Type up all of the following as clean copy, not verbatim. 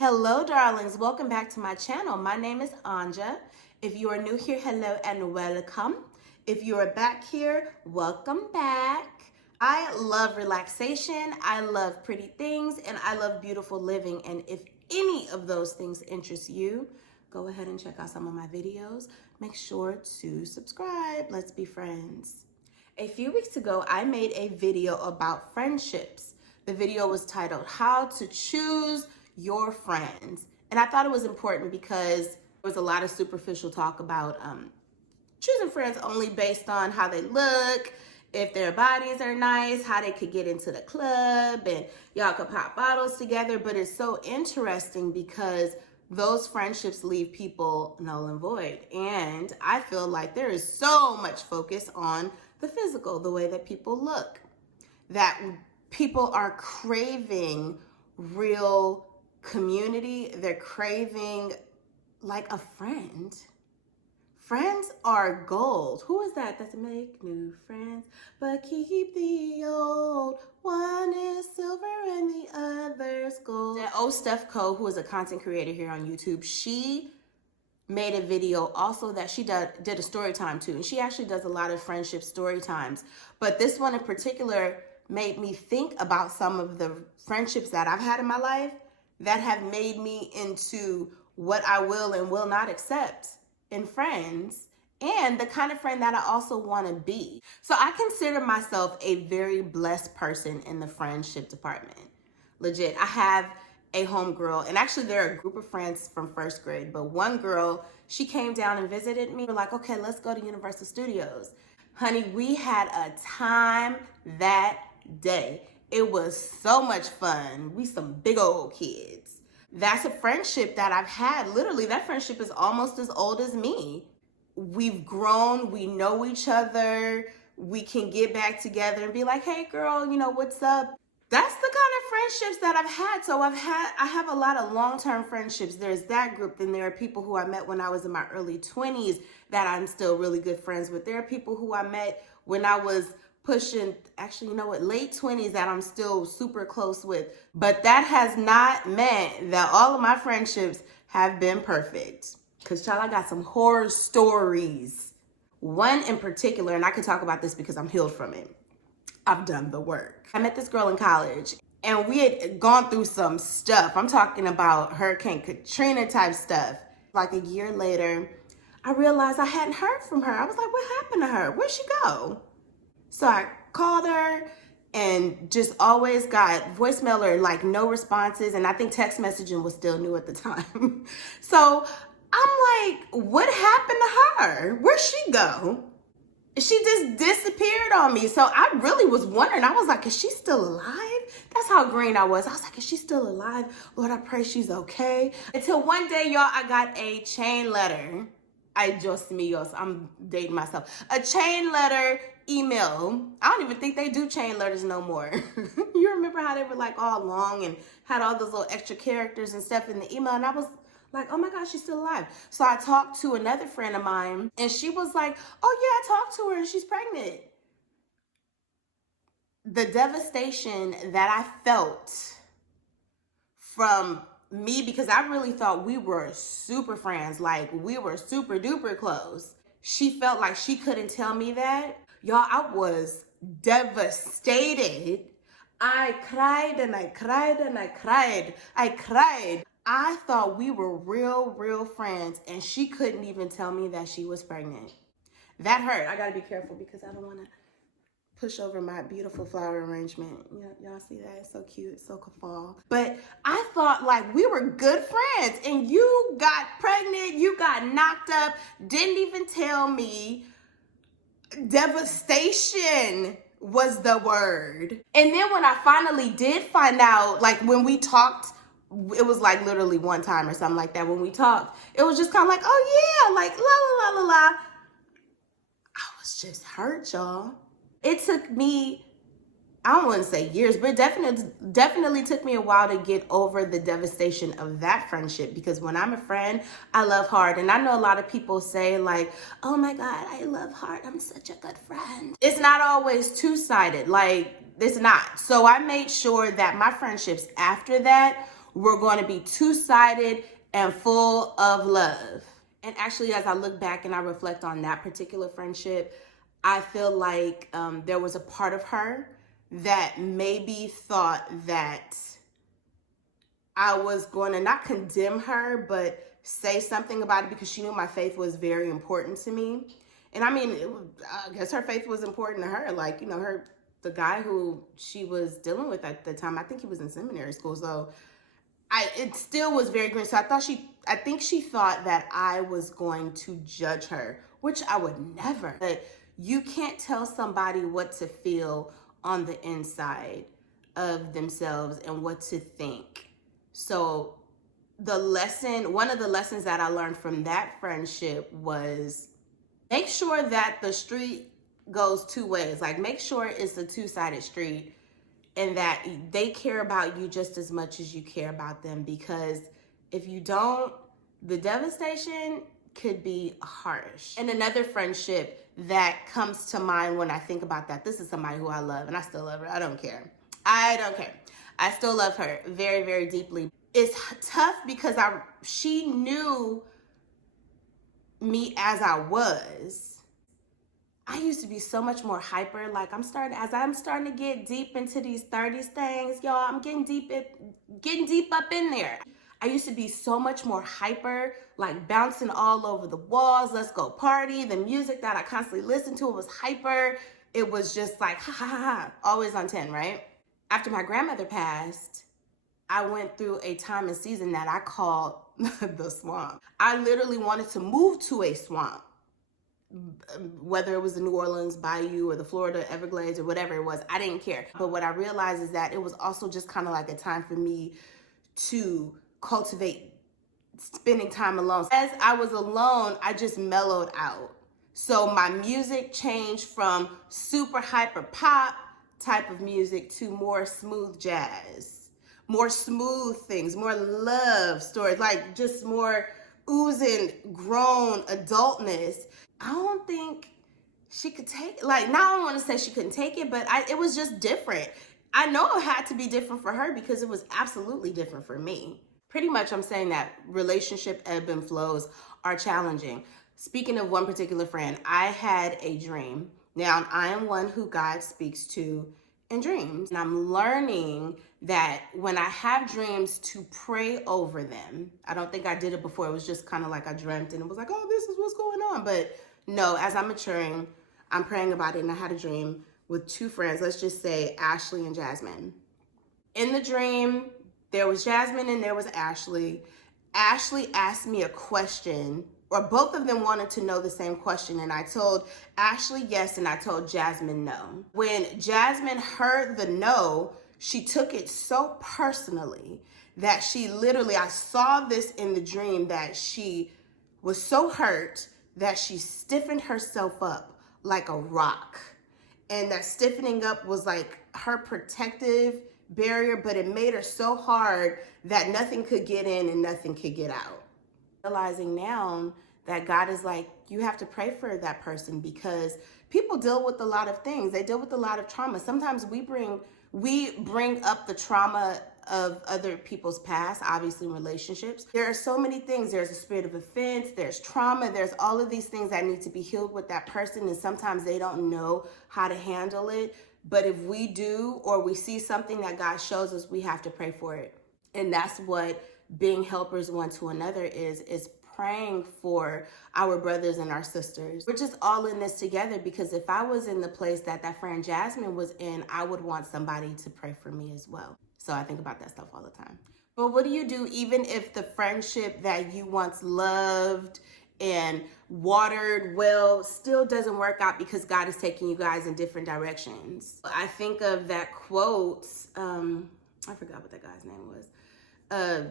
Hello, darlings. Welcome back to my channel. My name is Anja. If you are new here, hello and welcome. If you are back here, welcome back. I love relaxation, I love pretty things, and I love beautiful living. And if any of those things interest you, go ahead and check out some of my videos. Make sure to subscribe. Let's be friends. A few weeks ago, I made a video about friendships. The video was titled, How to Choose Your Friends. And I thought it was important because there was a lot of superficial talk about choosing friends only based on how they look, if their bodies are nice, how they could get into the club, and y'all could pop bottles together. But it's so interesting because those friendships leave people null and void. And I feel like there is so much focus on the physical, the way that people look, that people are craving real community. They're craving like a friend. Friends are gold. Who is that? That's make new friends, but keep the old. One is silver and the other's gold. That Steph Coe, who is a content creator here on YouTube, she made a video also that she did a story time too. And she actually does a lot of friendship story times. But this one in particular made me think about some of the friendships that I've had in my life that have made me into what I will and will not accept in friends, and the kind of friend that I also want to be. So I consider myself a very blessed person in the friendship department. Legit. I have a homegirl, and actually they're a group of friends from first grade, but one girl, she came down and visited me. We're like, okay, let's go to Universal Studios. Honey, we had a time that day. It was so much fun. We some big old kids. That's a friendship that I've had. Literally, that friendship is almost as old as me. We've grown, we know each other, we can get back together and be like, hey girl, what's up? That's the kind of friendships that I've had. So I have a lot of long-term friendships. There's that group. Then there are people who I met when I was in my early 20s that I'm still really good friends with. There are people who I met when I was pushing, actually, late 20s that I'm still super close with. But that has not meant that all of my friendships have been perfect. Because, child, I got some horror stories. One in particular, and I can talk about this because I'm healed from it. I've done the work. I met this girl in college, and we had gone through some stuff. I'm talking about Hurricane Katrina type stuff. Like a year later, I realized I hadn't heard from her. I was like, what happened to her? Where'd she go? So I called her and just always got voicemail or like no responses. And I think text messaging was still new at the time. So I'm like, what happened to her? Where'd she go? She just disappeared on me. So I really was wondering. I was like, is she still alive? That's how green I was. I was like, is she still alive? Lord, I pray she's okay. Until one day, y'all, I got a chain letter. I'm dating myself. A chain letter email. I don't even think they do chain letters no more. You remember how they were like all long and had all those little extra characters and stuff in the email? And I was like, oh my gosh, she's still alive. So I talked to another friend of mine, and she was like, oh yeah, I talked to her and she's pregnant. The devastation that I felt from me, because I really thought we were super friends, like we were super duper close. She felt like she couldn't tell me that. Y'all, I was devastated. I cried and I cried and I cried. I cried. I thought we were real friends, and she couldn't even tell me that she was pregnant. That hurt. I gotta be careful because I don't wanna push over my beautiful flower arrangement. Y'all see that? It's so cute, it's so fall. But I thought like we were good friends, and you got pregnant, you got knocked up, didn't even tell me. Devastation was the word. And then when I finally did find out, like when we talked, it was like literally one time or something like that. When we talked, it was just kind of like, oh yeah, like la la la la la. I was just hurt, y'all. It took me, I don't want to say years, but it definitely took me a while to get over the devastation of that friendship, because when I'm a friend, I love hard. And I know a lot of people say like, oh my God, I love hard. I'm such a good friend. It's not always two-sided. Like, it's not. So I made sure that my friendships after that were going to be two-sided and full of love. And actually, as I look back and I reflect on that particular friendship, I feel like there was a part of her that maybe thought that I was going to not condemn her, but say something about it because she knew my faith was very important to me. And I mean, I guess her faith was important to her. Like, you know, the guy who she was dealing with at the time, I think he was in seminary school. So it still was very green. So I think she thought that I was going to judge her, which I would never. But you can't tell somebody what to feel on the inside of themselves and what to think. So one of the lessons that I learned from that friendship was make sure that the street goes two ways. Like, make sure it's a two-sided street and that they care about you just as much as you care about them. Because if you don't, the devastation could be harsh. And another friendship that comes to mind when I think about that, this is somebody who I love and I still love her. I don't care. I still love her very, very deeply. It's tough because she knew me as I was. I used to be so much more hyper. Like, I'm starting to get deep into these 30s things, y'all. I'm getting deep up in there. I used to be so much more hyper, like bouncing all over the walls. Let's go party. The music that I constantly listened to was hyper. It was just like, ha, ha, ha, ha, always on 10, right? After my grandmother passed, I went through a time and season that I called the swamp. I literally wanted to move to a swamp, whether it was the New Orleans Bayou or the Florida Everglades or whatever it was. I didn't care. But what I realized is that it was also just kind of like a time for me to cultivate spending time alone. As I was alone, I just mellowed out. So my music changed from super hyper pop type of music to more smooth jazz, more smooth things, more love stories, like just more oozing grown adultness. I don't think she could take, like, now I don't want to say she couldn't take it, but it was just different. I know it had to be different for her because it was absolutely different for me. Pretty much I'm saying that relationship ebb and flows are challenging. Speaking of one particular friend, I had a dream. Now, I am one who God speaks to in dreams. And I'm learning that when I have dreams, to pray over them. I don't think I did it before. It was just kind of like I dreamt and it was like, oh, this is what's going on. But no, as I'm maturing, I'm praying about it. And I had a dream with two friends. Let's just say Ashley and Jasmine. In the dream, there was Jasmine and there was Ashley. Ashley asked me a question, or both of them wanted to know the same question. And I told Ashley yes, and I told Jasmine no. When Jasmine heard the no, she took it so personally that she literally, I saw this in the dream, that she was so hurt that she stiffened herself up like a rock. And that stiffening up was like her protective barrier, but it made her so hard that nothing could get in and nothing could get out. Realizing now that God is like, you have to pray for that person, because people deal with a lot of things. They deal with a lot of trauma. Sometimes we bring up the trauma of other people's past, obviously in relationships. There are so many things. There's a spirit of offense, there's trauma, there's all of these things that need to be healed with that person, and sometimes they don't know how to handle it. But if we do, or we see something that God shows us, we have to pray for it. And that's what being helpers one to another is praying for our brothers and our sisters. We're just all in this together, because if I was in the place that friend Jasmine was in, I would want somebody to pray for me as well. So I think about that stuff all the time. But what do you do even if the friendship that you once loved and watered well still doesn't work out because God is taking you guys in different directions? I think of that quote, I forgot what that guy's name was.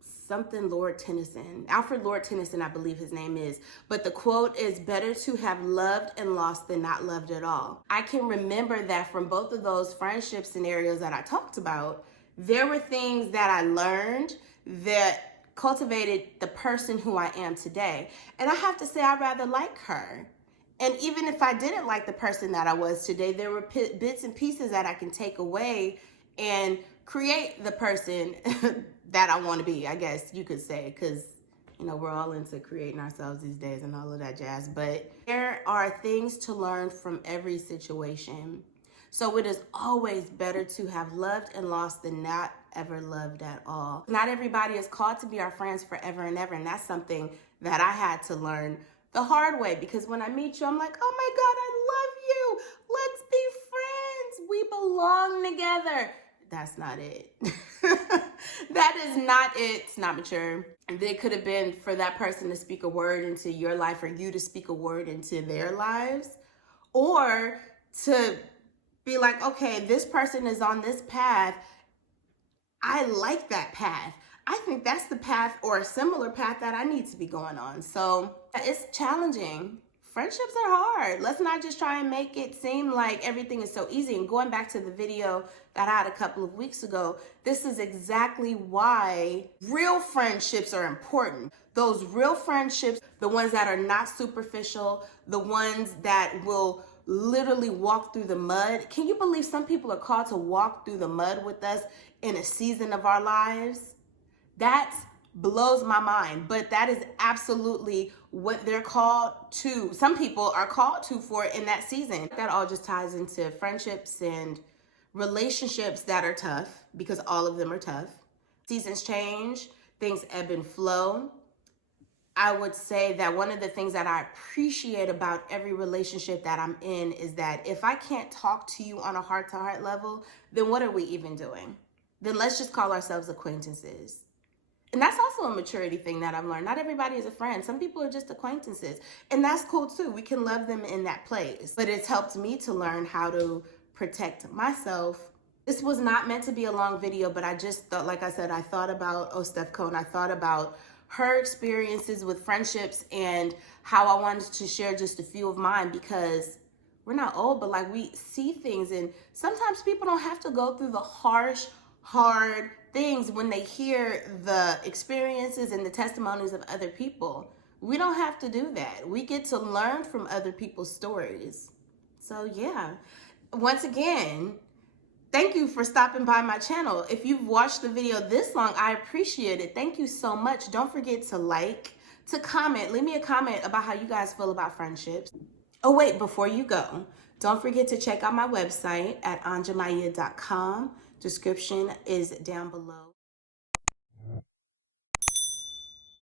Something Lord Tennyson, Alfred Lord Tennyson, I believe his name is. But the quote is, better to have loved and lost than not loved at all. I can remember that from both of those friendship scenarios that I talked about, there were things that I learned that cultivated the person who I am today. And I have to say, I rather like her. And even if I didn't like the person that I was today, there were bits and pieces that I can take away and create the person that I want to be, I guess you could say, because you know, we're all into creating ourselves these days and all of that jazz. But there are things to learn from every situation. So it is always better to have loved and lost than not ever loved at all. Not everybody is called to be our friends forever and ever. And that's something that I had to learn the hard way, because when I meet you, I'm like, oh my God, I love you. Let's be friends. We belong together. That's not it. That is not it. It's not mature. And it could have been for that person to speak a word into your life, or you to speak a word into their lives, or to be like, okay, this person is on this path. I like that path. I think that's the path or a similar path that I need to be going on. So it's challenging. Friendships are hard. Let's not just try and make it seem like everything is so easy. And going back to the video that I had a couple of weeks ago, this is exactly why real friendships are important. Those real friendships, the ones that are not superficial, the ones that will literally walk through the mud. Can you believe some people are called to walk through the mud with us in a season of our lives? That blows my mind, but that is absolutely what they're called to. Some people are called to for in that season. That all just ties into friendships and relationships that are tough, because all of them are tough. Seasons change, things ebb and flow. I would say that one of the things that I appreciate about every relationship that I'm in is that if I can't talk to you on a heart-to-heart level, then what are we even doing? Then let's just call ourselves acquaintances. And that's also a maturity thing that I've learned. Not everybody is a friend. Some people are just acquaintances. And that's cool too. We can love them in that place. But it's helped me to learn how to protect myself. This was not meant to be a long video, but I just thought, like I said, I thought about Steph Cohen. I thought about her experiences with friendships and how I wanted to share just a few of mine, because we're not old, but like we see things, and sometimes people don't have to go through the harsh, hard things when they hear the experiences and the testimonies of other people. We don't have to do that. We get to learn from other people's stories. So yeah, once again, thank you for stopping by my channel. If you've watched the video this long, I appreciate it. Thank you so much. Don't forget to like, to comment. Leave me a comment about how you guys feel about friendships. Oh wait, before you go, don't forget to check out my website at anjamaya.com. Description is down below.